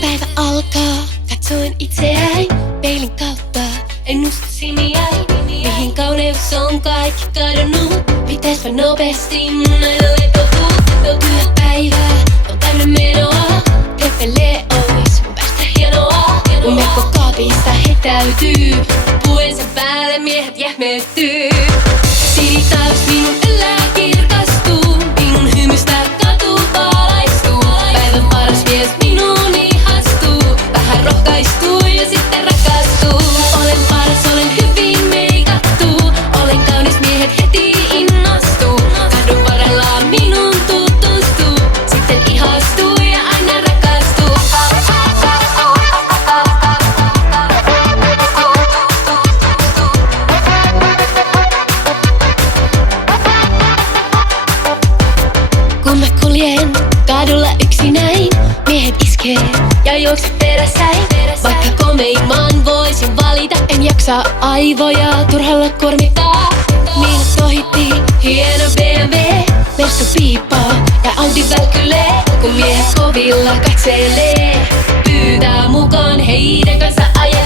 Päivä alkaa, katsoin itseäni peilin kautta. En usko silmiäni, mihin kauneus on kaikki kadonnut. Pitäispä nopeasti mun ajalle työpäivää on täynnä menoa. Treffeille ois mun päästä hienoa. Mun mekko kaapista hetäytyy, puensa päälle miehet jähmettyy. Sinitaivas minun elää kirkastuu, minun hymystä katu valaistuu. Päivän paras mies minuun ihastuu, vähän rohkaistuu ja sitten rakastuu. Olen paras, olen hyvin meikattu, olen kaunis miehet heti innostuu. Kadun varrella minun tutustuu, sitten ihastuu ja aina rakastuu. Kun mä kuljen kadulla yksinäin, miehet iskee ja juokset perässäin. Vaikka komeimman voisin valita, en jaksa aivoja turhalla kuormittaa. Minut ohitti hieno BMW, Mersu piippaa ja Audi välkyilee. Kun miehet kovilla katselee, pyytää mukaan heidän kanssa ajaa.